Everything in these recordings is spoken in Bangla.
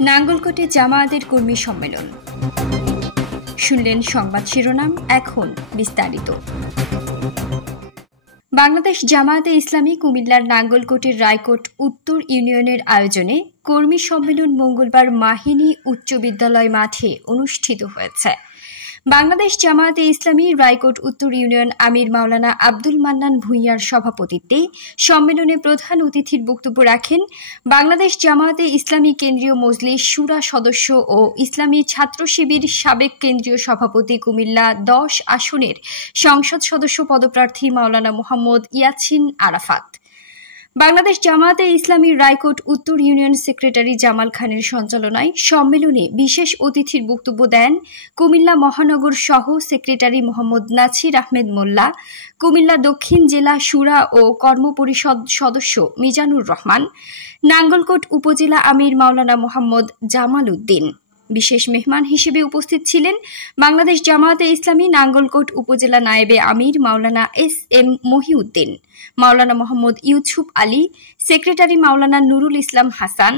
নাঙ্গলকোটে জামায়াতের কর্মী সম্মেলন। শুনলেন সংবাদ শিরোনাম, এখন বিস্তারিত। বাংলাদেশ জামায়াতে ইসলামী কুমিল্লার নাঙ্গলকোটের রায়কোট উত্তর ইউনিয়নের আয়োজনে কর্মী সম্মেলন মঙ্গলবার মাহিনী উচ্চ বিদ্যালয় মাঠে অনুষ্ঠিত হয়েছে। বাংলাদেশ জামায়াতে ইসলামী রায়কোট উত্তর ইউনিয়ন আমির মাওলানা আব্দুল মান্নান ভূঁইয়ার সভাপতিত্বে সম্মেলনে প্রধান অতিথির বক্তব্য রাখেন বাংলাদেশ জামায়াতে ইসলামী কেন্দ্রীয় মজলিস শুরা সদস্য ও ইসলামী ছাত্র শিবির সাবেক কেন্দ্রীয় সভাপতি কুমিল্লা 10 আসনের সংসদ সদস্য পদপ্রার্থী মাওলানা মোহাম্মদ ইয়াছিন আরাফাত। বাংলাদেশ জামায়াতে ইসলামী রায়কোট উত্তর ইউনিয়ন সেক্রেটারি জামাল খানের সঞ্চালনায় সম্মেলনে বিশেষ অতিথির বক্তব্য দেন কুমিল্লা মহানগর সহ সেক্রেটারি মোহাম্মদ নাছির আহমেদ মোল্লা, কুমিল্লা দক্ষিণ জেলা শুরা ও কর্মপরিষদ সদস্য মিজানুর রহমান, নাঙ্গলকোট উপজেলা আমির মাওলানা মোহাম্মদ জামাল উদ্দিন। বিশেষ মেহমান হিসেবে উপস্থিত ছিলেন বাংলাদেশ জামায়াতে ইসলামী নাঙ্গলকোট উপজেলা নায়েবে আমির মাওলানা SM মহিউদ্দিন, মাওলানা মোহাম্মদ ইউসুফ আলী, সেক্রেটারি মাওলানা নুরুল ইসলাম হাসান,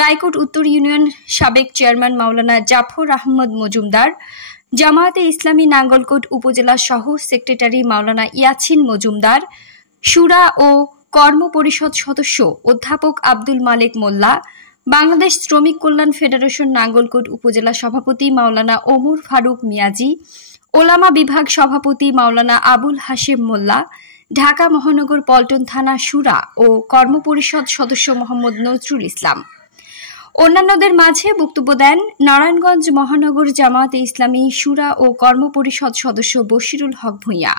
রায়কোট উত্তর ইউনিয়ন সাবেক চেয়ারম্যান মাওলানা জাফর আহমদ মজুমদার, জামায়াতে ইসলামী নাঙ্গলকোট উপজেলা সহ সেক্রেটারি মাওলানা ইয়াছিন মজুমদার, শুরা ও কর্মপরিষদ সদস্য অধ্যাপক আব্দুল মালেক মোল্লা, বাংলাদেশ শ্রমিক কল্যাণ ফেডারেশন নাঙ্গলকোট উপজেলা সভাপতি মাওলানা ওমর ফারুক মিয়াজি, ওলামা বিভাগ সভাপতি মাওলানা আবুল হাশেম মোল্লা, ঢাকা মহানগর পল্টন থানা শুরা ও কর্মপরিষদ সদস্য মোহাম্মদ নজরুল ইসলাম। অন্যান্যদের মাঝে বক্তব্য দেন নারায়ণগঞ্জ মহানগর জামায়াতে ইসলামী শুরা ও কর্মপরিষদ সদস্য বশিরুল হক ভূঁইয়া,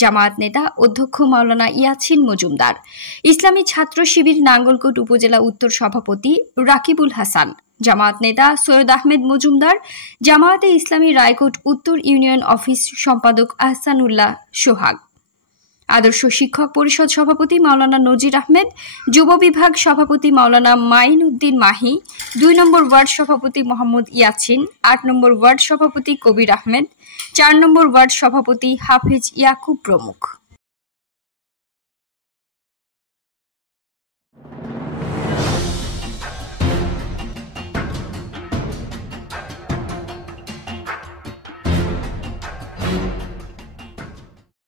জামায়াত নেতা অধ্যক্ষ মাওলানা ইয়াছিন মজুমদার, ইসলামী ছাত্র শিবির নাঙ্গলকোট উপজেলা উত্তর সভাপতি রাকিবুল হাসান, জামায়াত নেতা সৈয়দ আহমেদ মজুমদার, জামায়াতে ইসলামী রায়কোট উত্তর ইউনিয়ন অফিস সম্পাদক আহসানুল্লাহ সোহাগ, আদর্শ শিক্ষক পরিষদ সভাপতি মাওলানা নজির আহমেদ, যুব বিভাগ সভাপতি মাওলানা মাইন উদ্দিন মাহি, 2 নম্বর ওয়ার্ড সভাপতি মোহাম্মদ ইয়াছিন, 8 নম্বর ওয়ার্ড সভাপতি কবির আহমেদ, 4 নম্বর ওয়ার্ড সভাপতি হাফিজ ইয়াকুব প্রমুখ।